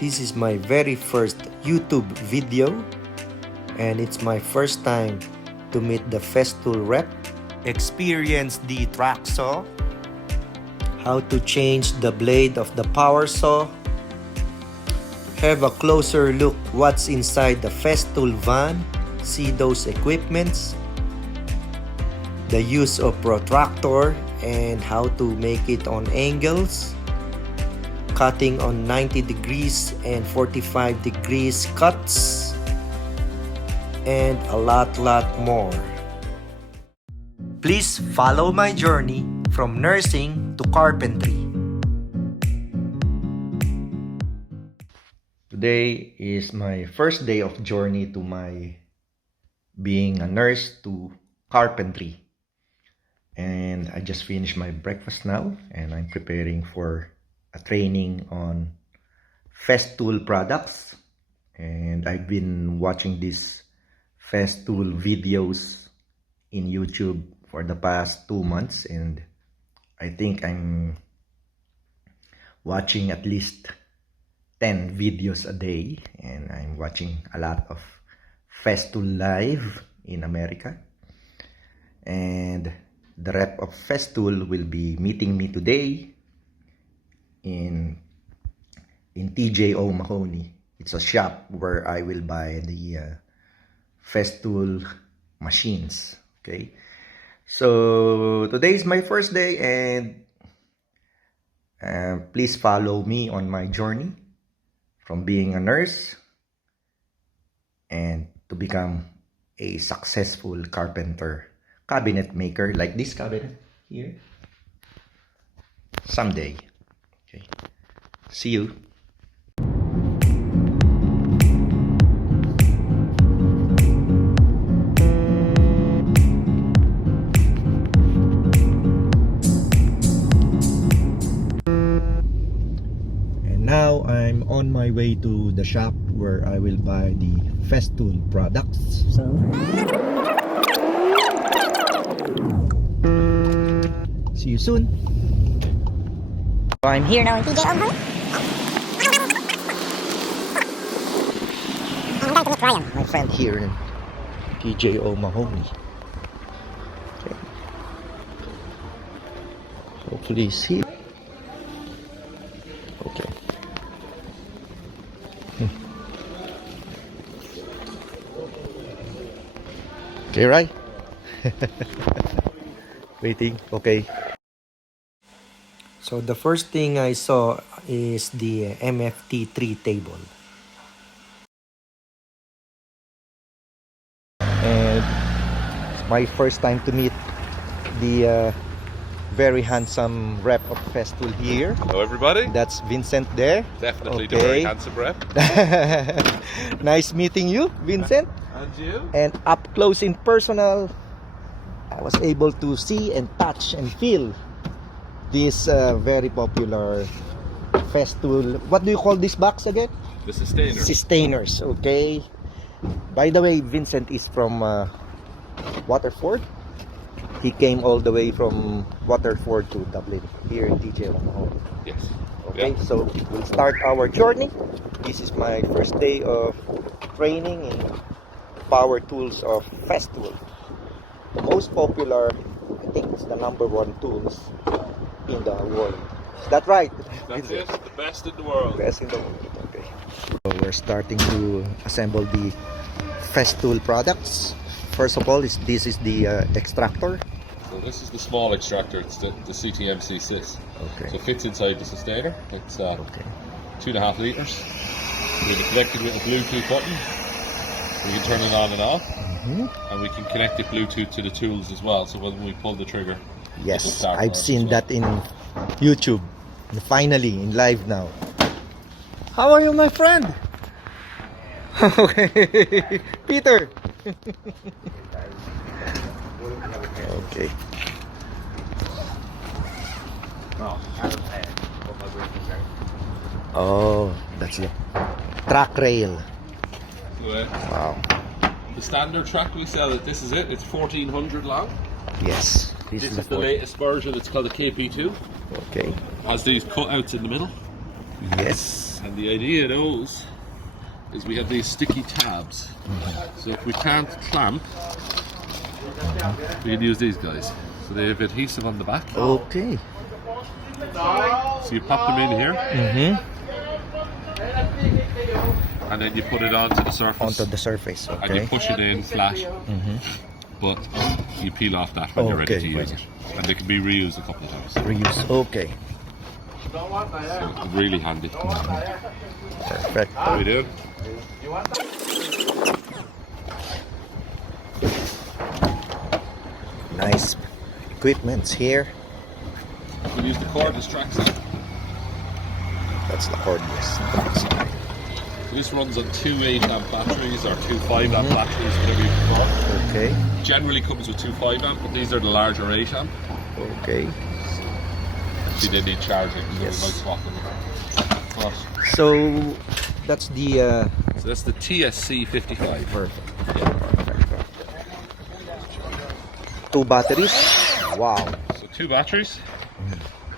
This is my very first YouTube video, and it's my first time to meet the Festool rep, experience the tracksaw, how to change the blade of the power saw, have a closer look what's inside the Festool van, see those equipments, the use of protractor and how to make it on angles, cutting on 90 degrees and 45 degrees cuts, and a lot more. Please follow my journey from nursing to carpentry. Today is my first day of journey to my being a nurse to carpentry. And I just finished my breakfast now, and I'm preparing for a training on Festool products. And I've been watching these Festool videos in YouTube for the past 2 months, and I think I'm watching at least 10 videos a day, and I'm watching a lot of Festool live in America. And the rep of Festool will be meeting me today in TJO Mahoney. It's a shop where I will buy the Festool machines. Okay, so today is my first day, and please follow me on my journey from being a nurse and to become a successful carpenter, cabinet maker, like this cabinet here someday. Okay, see you. And now I'm on my way to the shop where I will buy the Festool products. So see you soon. I'm here now in TJO Mahoney. I'm going to meet Ryan, my friend here in TJO Mahoney. Okay. Hopefully he's here. Okay. Okay, right? Waiting. Okay. So the first thing I saw is the MFT3 table. And it's my first time to meet the very handsome rep of Festool here. Hello everybody. That's Vincent there. Definitely okay. The very handsome rep. Nice meeting you, Vincent. And you? And up close and personal, I was able to see and touch and feel this very popular Festool. What do you call this box again? The sustainer. Sustainers, okay. By the way, Vincent is from Waterford. He came all the way from Waterford to Dublin, here in TJO Mahoney. Yes. Okay, yeah. so we'll start our journey. This is my first day of training in power tools of Festool. The most popular, I think it's the #1 tools in the world. Is that right? That's it. The best in the world. Best in the world. Okay. So we're starting to assemble the Festool products. First of all, this is the extractor. So this is the small extractor. It's the CTC SYS. Okay. So it fits inside the sustainer. It's Okay. 2.5 liters. We have it connected with a Bluetooth button. We can turn it on and off, and we can connect the Bluetooth to the tools as well. So when we pull the trigger, Yes, I've seen that in YouTube. Finally, in live now. How are you, my friend? Okay, Peter. Okay. Oh, that's the track rail. Wow. The standard track we sell, this is it. It's 1400 long. Yes. This is the latest version. It's called the KP2. Okay. Has these cutouts in the middle. Yes. And the idea of those is we have these sticky tabs. So if we can't clamp, we can use these guys. So they have adhesive on the back. Okay. So you pop them in here, and then you put it onto the surface. Onto the surface. And Okay. you push it in flat, but you peel off that when you're ready to use it. And they can be reused a couple of times. Reuse. Okay. So it's really handy. Perfect. How we doing? Nice equipments here. We use the cordless tracksaw. That's the cordless. So this runs on 2 8-amp batteries or 2 5-amp batteries, whatever you prefer. Okay. Generally comes with 2 5-amp, but these are the larger 8-amp. Okay. So they need charging, so Yes. we might swap them. But, So that's the so that's the TSC 55. perfect. Yeah, perfect. 2 batteries. Wow. So 2 batteries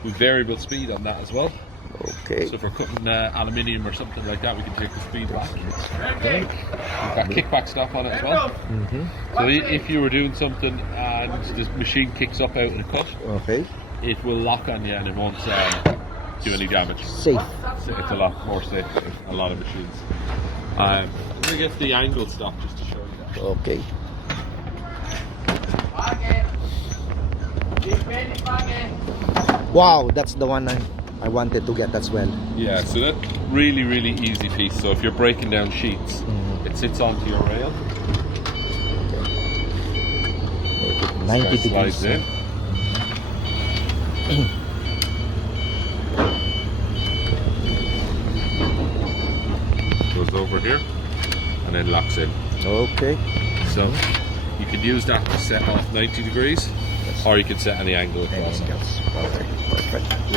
with variable speed on that as well. Okay. So if we're cutting aluminium or something like that, we can take the speed back. Okay. We've got kickback stop on it as well. So if you were doing something and the machine kicks up out in a cut, Okay. it will lock on you and it won't do any damage. Safe. So it's a lot more safe than a lot of machines. I'm going to get the angle stop just to show you that. Okay. Wow, that's the one I wanted to get as well. Yeah, so that's really, really easy piece. So if you're breaking down sheets, it sits onto your rail. 90 This guy degrees. slides in. Goes over here and then locks in. Okay. So you can use that to set off 90 degrees, or you can set any angle across it. Okay. Perfect.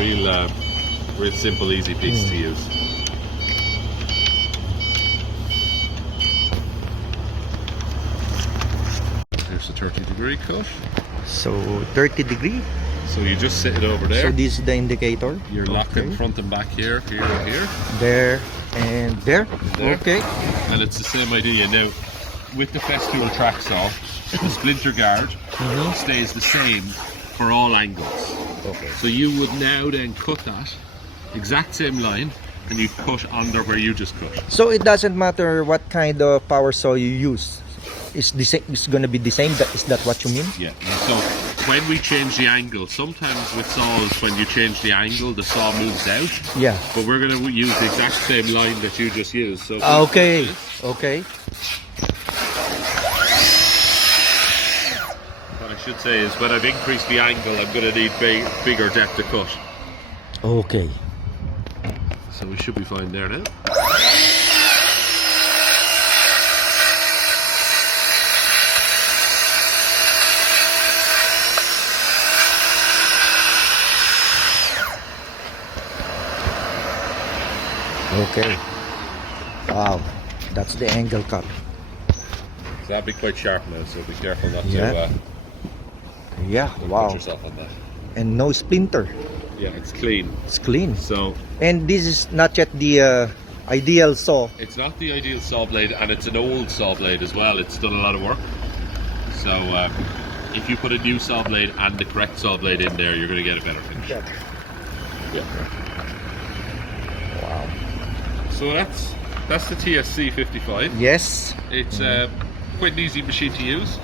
Real simple, easy piece to use. Here's the 30-degree cut. So 30 degree. So you just sit it over there. So this is the indicator. You're locked in Okay. front and back here, here, and here. There and there. There. Okay. And it's the same idea. Now, with the Festool tracksaw, the splinter guard stays the same for all angles. Okay. So you would now then cut that exact same line, and you cut under where you just cut. So it doesn't matter what kind of power saw you use. It's the same. It's gonna be the same. Is that what you mean? Yeah. So when we change the angle, sometimes with saws, when you change the angle, the saw moves out. Yeah. But we're going to use the exact same line that you just used. So Okay. Okay. what I should say is when I've increased the angle, I'm going to need bigger depth of cut. Okay. So we should be fine there now. Okay. Wow. That's the angle cut. So that'd be quite sharp now, so be careful not Yeah. to Yeah. put Wow. yourself on that. And no splinter. Yeah, it's clean. It's clean. So And this is not yet the ideal saw. it's not the ideal saw blade, and it's an old saw blade as well. It's done a lot of work. So if you put a new saw blade and the correct saw blade in there, you're going to get a better finish. Yeah. Wow. So that's the TSC 55. Yes. It's quite an easy machine to use.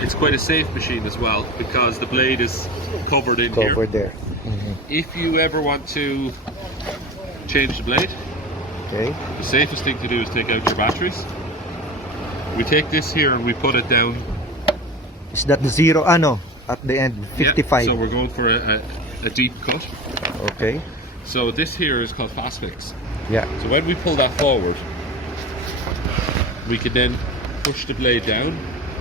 It's quite a safe machine as well because the blade is covered in here. Cover there. If you ever want to change the blade, Okay. the safest thing to do is take out your batteries. We take this here and we put it down. Is that the zero? No. At the end, 55. Yeah, so we're going for a deep cut. Okay. So this here is called fast fix. Yeah. So when we pull that forward, we can then push the blade down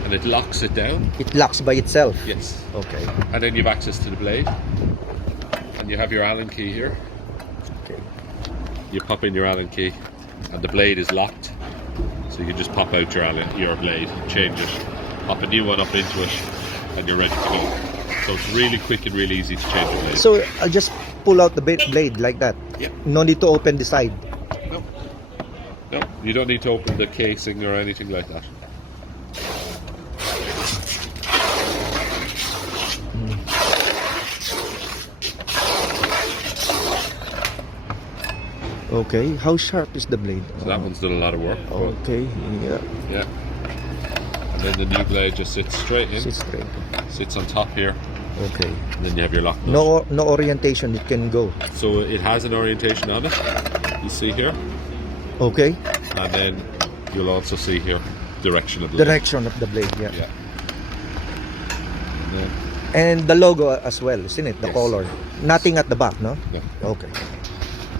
and it locks it down. It locks by itself. Yes. Okay. And then you have access to the blade. And you have your Allen key here. Okay. You pop in your Allen key and the blade is locked. So you can just pop out your blade, change it, pop a new one up into it, and you're ready to go. So So it's really quick and really easy to change the blade. So I'll just pull out the blade like that. Yeah. No need to open the side. No. No, you don't need to open the casing or anything like that. Okay, how sharp is the blade? So that one's done a lot of work. Okay, yeah. Yeah. And then the new blade just sits straight in. Sits straight. Sits on top here. Okay. And then you have your lock nut. No orientation, it can go. So it has an orientation on it. You see here. Okay. And then you'll also see here direction of the blade. Direction of the blade, yeah. Yeah. And then, And the logo as well, isn't it? The Yes. color. Nothing at the back, no? no. Okay.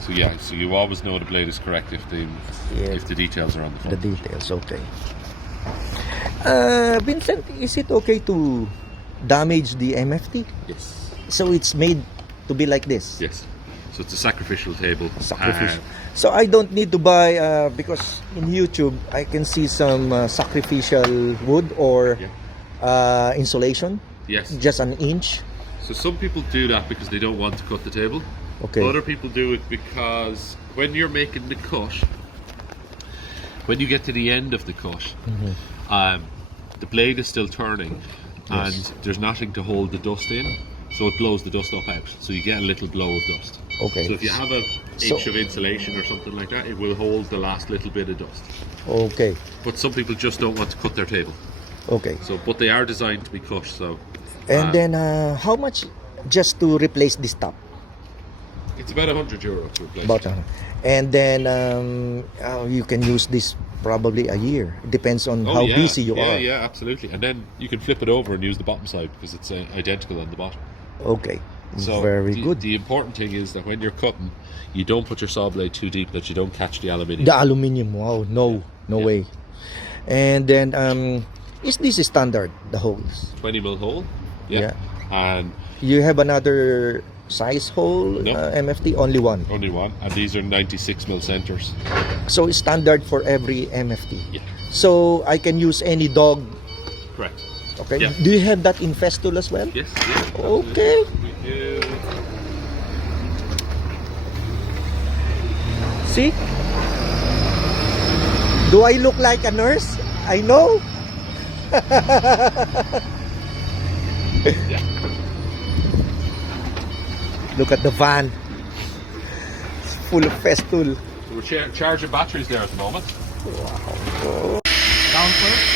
So yeah, so you always know the blade is correct if the details are on the The front. details, okay. Vincent, is it okay to damage the MFT? Yes. So it's made to be like this? Yes. So it's a sacrificial table. Sacrificial. So I don't need to buy, because in YouTube I can see some sacrificial wood or insulation, Yes. just an inch. So some people do that because they don't want to cut the table. Okay. Other people do it because when you're making the cut, when you get to the end of the cut, the blade is still turning, and there's nothing to hold the dust in, so it blows the dust up out. So you get a little blow of dust. Okay. So if you have an inch of insulation or something like that, it will hold the last little bit of dust. Okay. But some people just don't want to cut their table. Okay. So, but they are designed to be cut. So, And then how much just to replace this top? it's about €100 to replace. About and then you can use this probably a year. It depends on how busy you are. Yeah, absolutely. And then you can flip it over and use the bottom side because it's identical on the bottom. Okay. So very good. The important thing is that when you're cutting, you don't put your saw blade too deep that you don't catch the aluminium. The aluminium. Wow. No way. And then is this standard, the holes? 20mm hole. Yeah. And You have another size hole, No. MFT? Only one. only one. And these are 96mm centers. So it's standard for every MFT. Yeah. So I can use any dog. Correct. Okay. Yeah. Do you have that in Festool as well? Yes. Yeah, Okay. we do. See? Do I look like a nurse? I know. Yeah. Look at the van. It's full of Festool. So we're charging batteries there at the moment. Down first.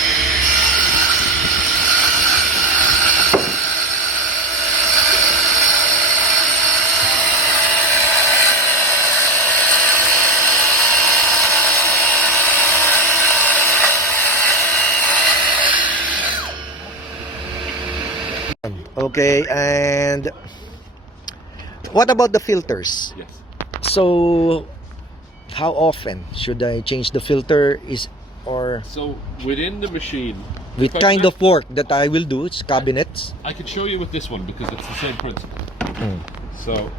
Okay, and what about the filters? Yes. So how often should I change the filter? So within the machine, With if I kind flip- of work that I will do, it's cabinets. I can show you with this one because it's the same principle. So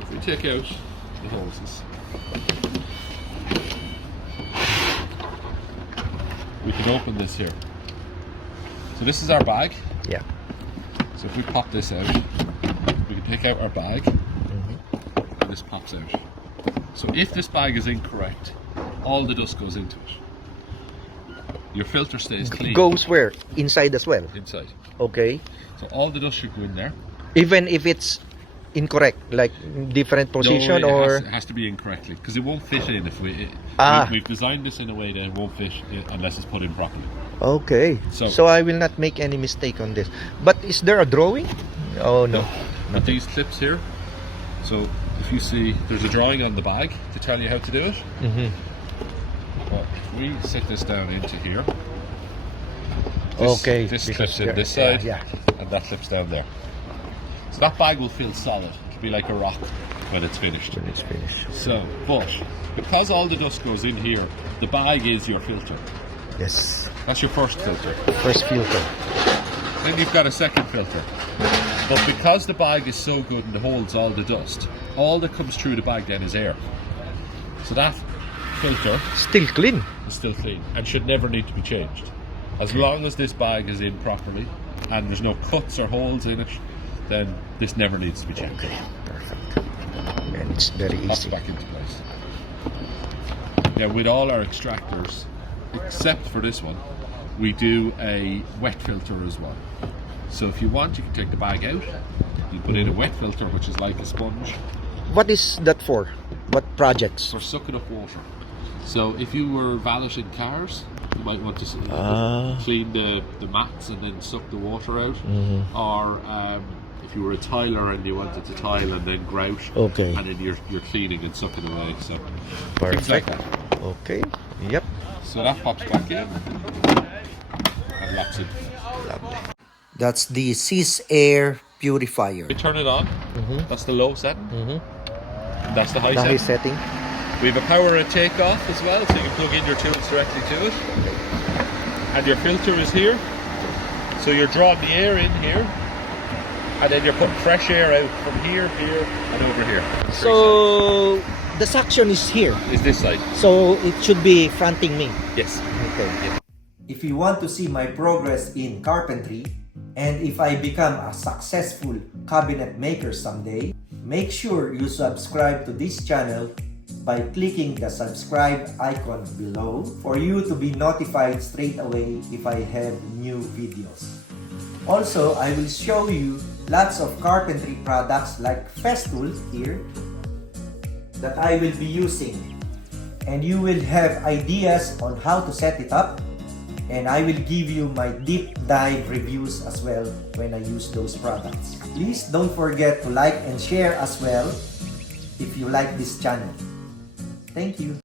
if we take out the hoses, we can open this here. So this is our bag. Yeah. So if we pop this out, we can take out our bag, and this pops out. So if this bag is incorrect, all the dust goes into it. Your filter stays clean Goes where? Inside as well. inside. Okay. So all the dust should go in there. Even if it's incorrect, like different position No, or it has to be incorrectly because it won't fit in if we've designed this in a way that it won't fit unless it's put in properly. okay. So- So I will not make any mistake on this. But is there a drawing? Oh no. But these clips here, so if you see, there's a drawing on the bag to tell you how to do it. But if we sit this down into here, Okay, this because clips in there- this side, yeah. and that clips down there. So that bag will feel solid. It'll be like a rock when it's finished. When it's finished. So, but because all the dust goes in here, the bag is your filter. Yes. That's your first filter. First filter. Then you've got a second filter. But because the bag is so good and it holds all the dust, all that comes through the bag then is air. So that filter Still clean. is still clean and should never need to be changed. As long as this bag is in properly and there's no cuts or holes in it, then this never needs to be checked. Okay, perfect. And it's very Pops easy. back into place. Now with all our extractors, except for this one, we do a wet filter as well. So if you want, you can take the bag out, you put in a wet filter, which is like a sponge, What is that for? What projects? for sucking up water. So if you were valeting cars, you might want to clean the mats and then suck the water out. Or if you were a tiler and you wanted to tile and then grout, Okay. and then you're cleaning and sucking away. So things like Perfect. that. Okay. Yep. So that pops back in and locks in. Lovely. That's the SYS Air Purifier. We turn it on. That's the low setting. That's the high The high setting. setting. We have a power and take off as well, so you can plug in your tools directly to it. And your filter is here. So you're drawing the air in here, and then you're putting fresh air out from here, here, and over here. So the suction is here. Is this side? So it should be fronting me. Yes. Okay. If you want to see my progress in carpentry, and if I become a successful cabinet maker someday, make sure you subscribe to this channel by clicking the subscribe icon below for you to be notified straight away if I have new videos. Also, I will show you lots of carpentry products like Festool here that I will be using, and you will have ideas on how to set it up, and I will give you my deep dive reviews as well when I use those products. Please don't forget to like and share as well if you like this channel. Thank you.